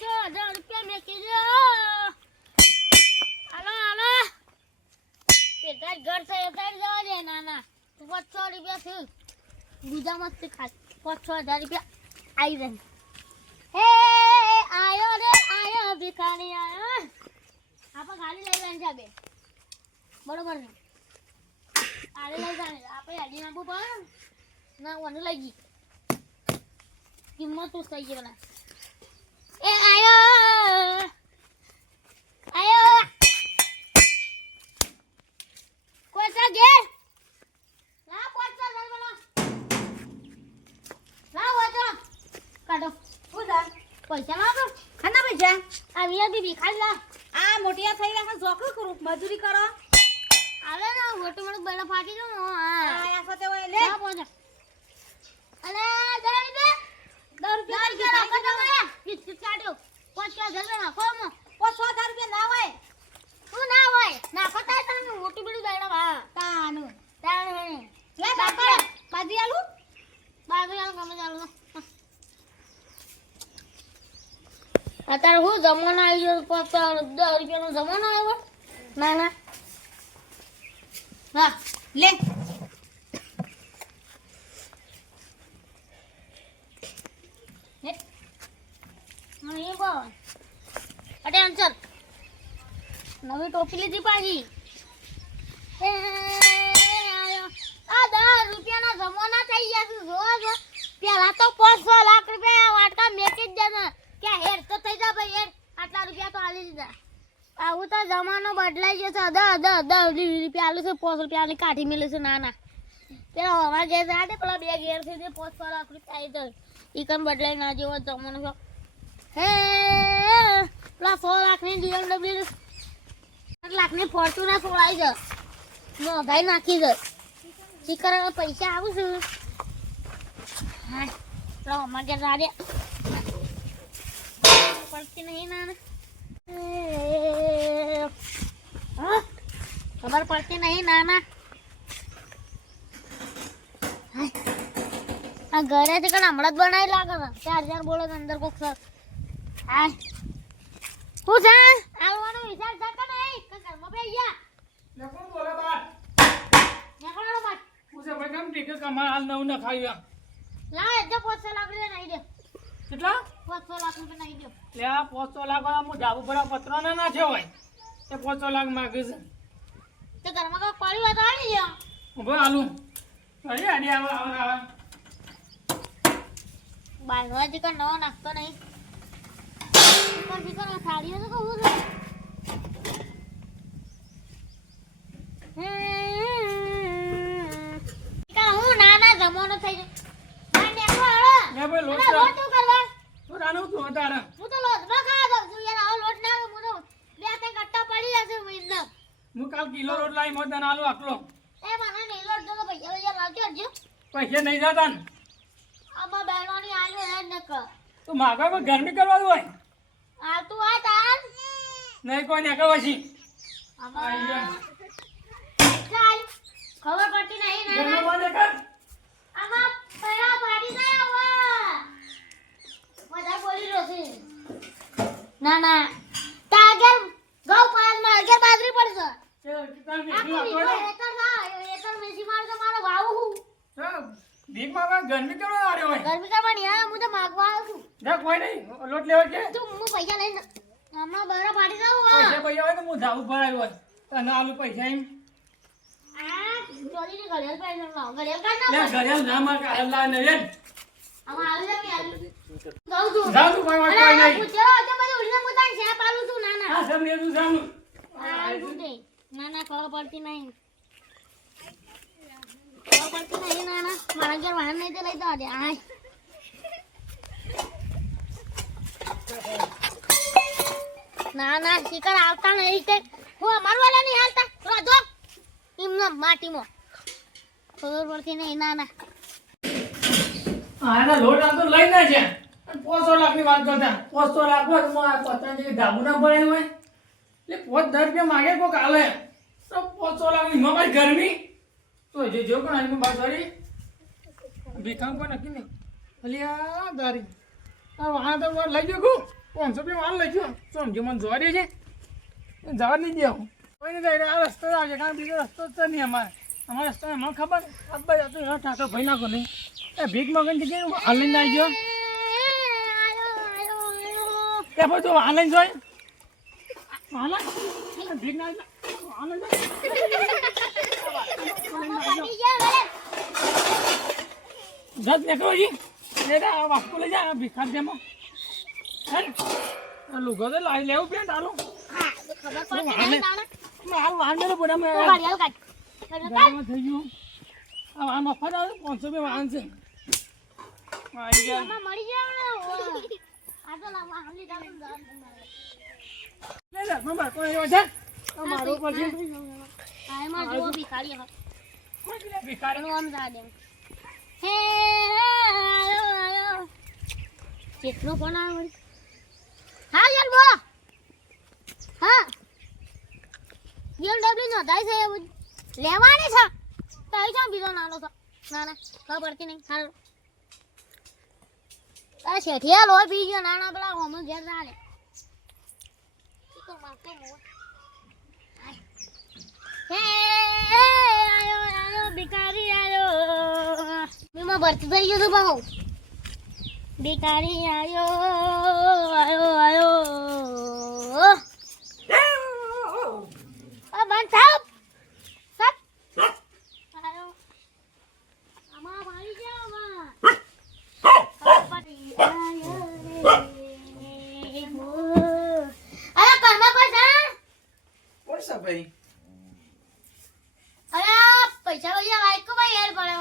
₹5,000 મેકી દો. હાલો પેટા ઘર છે ઉતારી જવા દે. ના ₹500 થયું ગુજામાં જ ખાસ ₹5,000 આવી જાય. હે આયો રે આયો ભિખારી આયો. આપણે ગાડી લઈ જવાની છે બે બરોબર ને. આડે લઈ જવાની આપણે હાડી નાખવું પડે ના ઓને લઈ ગઈ કિંમત થઈ ગઈ બના. એ આયો કોઈ સા ઘેર લા ₹5,000 બોલો લા વાજો કાઢો ઉધા પૈસા લાવો. ખાના પૈસા આ વીઆઈપી ભિખારી લા. આ મોટિયા થઈ રહ્યા જોખું કરું મજૂરી કરો. આલે ના મોટું મોટું બેડા ફાટી જો. હા આયા સાથે હોય લે લા પોજા. અલે જઈ દે ₹10 રાખો તમારે. કિસ્તી કાઢ્યો ₹5,000 નાખો મો. ₹5,000 ના હોય. શું ના હોય નાખો તાય તમે મોટી બેડી બેડા હા તાનું તાણ લે બાપા બાજી આલુ બાગરિયા ગમે ચાલુ. અત્યારે હું જમવાનો આવી ગયો ₹10 નો જમવાનો આવ્યો. ના હા લે મને બોલ અટેન્શન નવી ટોપી લીધી પાછી. આ ₹10 ના જમવાના થઈ ગયા છે. જો પેલા તો ₹500,00,000 વાટકા મેકી જ દે કે હેર તો થઈ જા ભાઈ હેર આટલા રૂપિયા તો આલી દીધા. આવું તો જમાનો બદલાઈ ગયો છે. ₹10 આલું છે ₹500 કાઢી મેલે છે. ના પેલા અમારા ઘેર જાય પેલા બે ઘેર થઈ જાય ₹500,00,000 આવી જાય. ઈ કમ બદલાઈ ના જેવો જમાનો છે. હે પેલા ₹100,00,000 ની BMW ₹1,00,000 ફોર્ચ્યુનર સોળાઈ જાય મોંઘાઈ નાખી જાય. ચીકર પૈસા આવું છું. હા પેલા અમારા ઘેર રાડે પડતી નહીં ના ખબર પડતી નહીં નાના. આ ઘરે છે કે હમણાં જ બનાવી લાગે છે. 4,000 બોલો અંદર કોક સર. હા શું છે આવવાનો વિચાર છે કે નહીં કે ઘરમાં બે ગયા ને કોણ બોલે બાર નીકળો બાર. પૂછે ભાઈ કેમ ટીકે કમા હાલ નવ ના ખાઈ લા એટલે ₹500,00,000 નહીં દે. કેટલા ₹500,00,000 નહીં દે. લે આ ₹500,00,000 હું ડાબુ પર પત્ર ના નાખ્યો હોય એ ₹500,00,000 માંગે છે. તો ઘરમાં કોઈ પડી હોય તો આવી જાઓ. ઉભો આલુ અરે આડી આવા બાંધવા જે કઈ નવો નાખતો નહીં. પછી કરો સાડીઓ તો કહું છું. હું નાના જમવાનો થઈ જાય. મે ભાઈ લોટ લોટ શું કરવા તો રાનું તું તારા હું તો લોટમાં ખાવા દઉં છું યાર. આવો લોટ ના હું તો બે ત્રણ કટ્ટા પડી જશે મહિના. હું કાલ કિલો રોટ લાવી મોત તને આલુ આટલો એ મને નહીં લોટ તો પૈસા લાવજો હજુ. પૈસા નહીં જતા ને આમાં બહેનોની આલ્યો હે ન કર. તું માગા ગરમી કરવા હોય આ તું આ તાર નહીં કોઈ ને કવાશી આમાં ચાલ ખબર પડતી નહીં ઘરમાં ના બંધ કર આમાં પૈસા પાડી જાય આવા બધા બોલી રહ્યો છે. ના તાગર ગૌ પાલ માં અગર બાજરી પડશે. એતર મેસી માર તો મારો વાવ હું ભીખ માગવા ગરમી કરવા આવ્યો હોય ગરમી કરવાની હા હું તો માગવા આવ્યો છું. જા કોઈ નહીં લોટ લેવા કે તું હું પૈસા લઈને હમણાં બરા પાડી દઉં પૈસા પૈસા હોય તો હું ધાબુ પર આવ્યો હોય તને આલુ પૈસા એમ આ ચોરીની ઘડિયાળ પહેરી લાવ ઘડિયાળ કાઢ લે ના ઘડિયાળ ના માં કાઢલા ને રે આમાં આવી જા મે આવી જાઉં છું. જા તું કોઈ વાત કોઈ નહીં પૂછો તો બધું ઉડીને મુતાન છે પાલું છું ના હા સમ ને તું જામ આ તું દે ના ખબર પડતી નહીં. ખબર પડતી નહીં મારા ઘર વાહન નહીં તો લઈ દો દે આય ના શિકાર આવતા નહીં તે હું અમારું વાળા નહીં હાલતા રોજો એમના માટીમાં ખબર પડતી નહીં ના આના લોટ આ તો લઈને છે 500,00,000 ની વાત કરતા 500,00,000 હોય તો આ પતંગ જે ધાબુ ના પડે હોય એટલે 5,000 માગે કોક આલે તો 500,00,000 ની મમાઈ ગરમી તો જો કોણ આની બાત વાળી ભીખાં કોઈ નક્કી નહીં અલી આ દારી આ વાહ તો લઈ ગયો ₹500 માલ લઈ ગયો સમજો મને જોવા દે છે જવા નહીં દે હું કોઈ નહીં જાય આ રસ્તો આવશે કારણ બીજો રસ્તો જ નહીં અમારા રસ્તો મને ખબર અબ્બા જતો ઠાકો ભાઈ નાખો નહીં એ ભીખ મગન જગ્યાએ હાલ લઈને આવી ગયો કે ભાઈ તું હાલ લઈને જોઈ હાલ ભીખ ના હાલ લઈને ગત નીકળો જી વાસ્કો લઈ જા ભીખાર જેમાં લુગો તો લાવી લેવું પેન્ટ હાલો હાલ વાહન મેળો બધા મેં થઈ ગયું આ મફત આવે ₹500 વાહન છે આવી ગયા મળી જાય આ તો લાવા આમલી દારૂ લે લે મમ્મા કોઈ એવો છે મારો પછી આ એમાં જો ભિખારી હા ભિખારી આમ જા દે હે આયો કેટલો કોણ આવે હા યાર બોલો હા BMW નો દાઈ છે લેવાની છે તાઈ જામ બીજો નાનો છે ના ના ખબર પડતી નહીં હાલ આ શેઠિયા લો બીજો નાના પેલા હોમ ઘેર ચાલે તો માકે મો હે આયો ભિખારી આયો મેમાં ભરતી થઈ ગયો તો બહુ ભિખારી આયો આ બંધ થાપ સપ આયો આમાં મારી જાવ આમાં અરે કરમાં પૈસા કોણ છે ભાઈ અરે પૈસા વૈયા વાઈક કો ભાઈ યાર પડે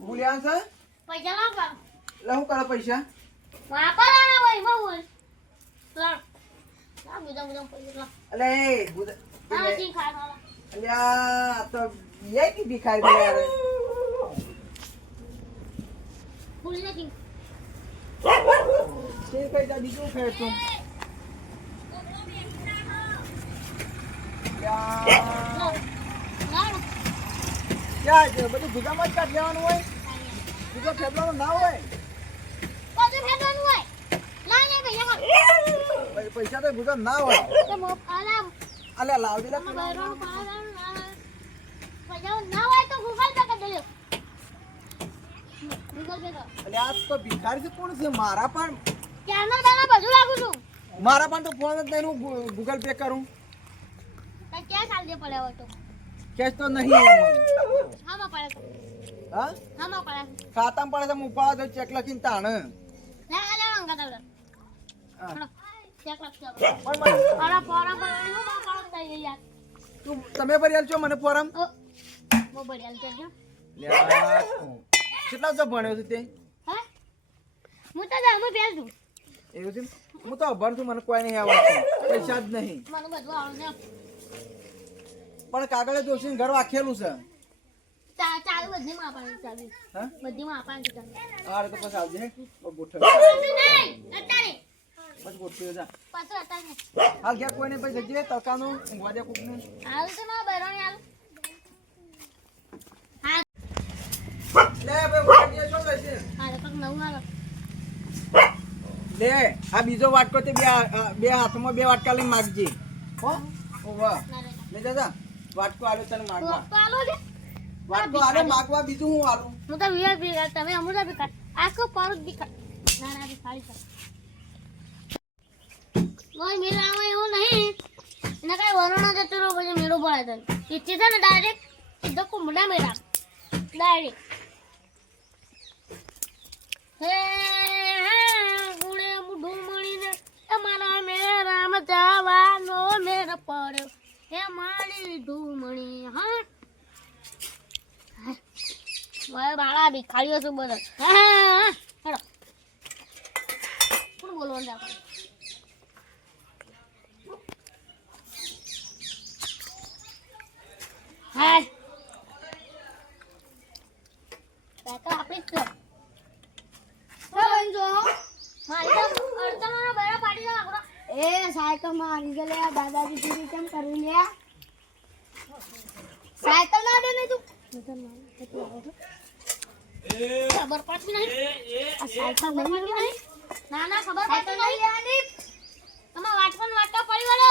ભૂલ્યા છે પૈસા લાવ કર લે હું કરે પૈસા વાપરવાના ભાઈ બહુ હોય લાવ લાવ બીજા પૈસા અલે લાવ હા જી ખાવા અલ્યા તો ये की भिखारी યાર ભૂલી નથી તે કઈ જા બીજું ખાય તું યા જે બધું ગુજામાં જ કાઢ લેવાનું હોય બીજો ફેરવાનું ના હોય બધું ફેરવાનું હોય લાવ ને ભૈયા પૈસા તો ગુજા ના હોય તો મો આલા અલ્યા લાવ દે બૈરો પાડન પૈસા ના હોય તો ગૂગલ પે કરી દેજો ગૂગલ પે કર અલ્યા આ તો ભિખારી છે કોણ છે મારા પણ કેમેરા દાના બધું લાગુ છું મારા પણ તો ફોન જ નહીં હું ગૂગલ પે કરું તો ક્યાં ચાલ દે પડે હોય તો કેશ તો નહીં એમાં. હામાં પડે હા હામાં પડે ખાતામાં પડે તો હું ઉપાડો તો ચેક લખીને તાણ લે લે અંગા દાવ હા. ચેક લખજો પણ મને- આલા પોરા પર હું બા કામ થઈ યાર તું તમે ભરી આલશો મને ફોરમ ઓ બો બઢિયા કરજો કેટલા તો ભણ્યો છે તે હા હું તો જામો બેલ છું એવું છે હું તો અભણ છું મને કોઈ નહીં આવડતું પૈસા જ નહીં મને બધું આવડે પણ કાગળે જોશીને ઘર વાખેલું છે ચાલુ બધી માં આપવાની ચાલુ હા બધી માં આપવાની ચાલુ હારે તો પછી આવજે ગોઠવ નહીં અત્યારે બસ ગોઠવી જા પાછો અત્યારે હાલ ગયા કોઈને પછી જજે તડકાનું ઊંઘવા દે કોકને હાલ તો ના બૈરાણી હાલ હા લે ભાઈ વાડીએ છો લેશે હાલ પગ નવું હાલ લે આ બીજો વાટકો તે બે હાથમાં બે વાટકા લઈને માગજે હો ઓવા ના રે લે જા વાટકો આલો તને માગવા તો આલો છે વાટકો આલે માગવા બીજું હું આલું હું તો વીઆર બી તમે અમુદા બી કાઢ આખો પારુદ બી કાઢ ના ના બી ખાલી કર મોય મેરા આવે એવું નહીં એને કઈ વરોણા જતો રહો પછી મેળો પડે તને ઈચ્છી છે ને ડાયરેક્ટ સીધો કુંભડા મેળા ડાયરેક્ટ હે ગુણે મુઢું મળીને તમારા મેરામ જવાનો મેર પડ્યો હે મારી ધૂમણી હા મારે બાળા ભિખારીઓ છું બધો હા હેડો કોણ બોલવાનું છે આપણે હા તો આપણી જ છે જો મારી તો અડધો મારો બેડો પાડી દો આપણો એ સાયકલ મારી ગલે દાદાજી પૂરી કેમ કરી લે સાયકલ ના દે ને તું ખબર પડતી નહીં આ સાયકલ નહીં ના ના ખબર પડતી નહીં લેવાની તમાર વાટકો પડી વળે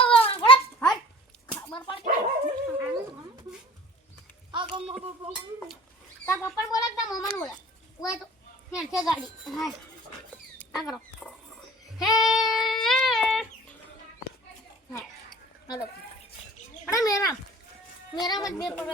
હટ ખબર પડતી આ ગમ તા પપ્પા બોલે તા મમ્મા બોલે ઓય તો હેર છે ગાડી હા આ કરો હે હા હલો અરે મેરા મત બે પકડો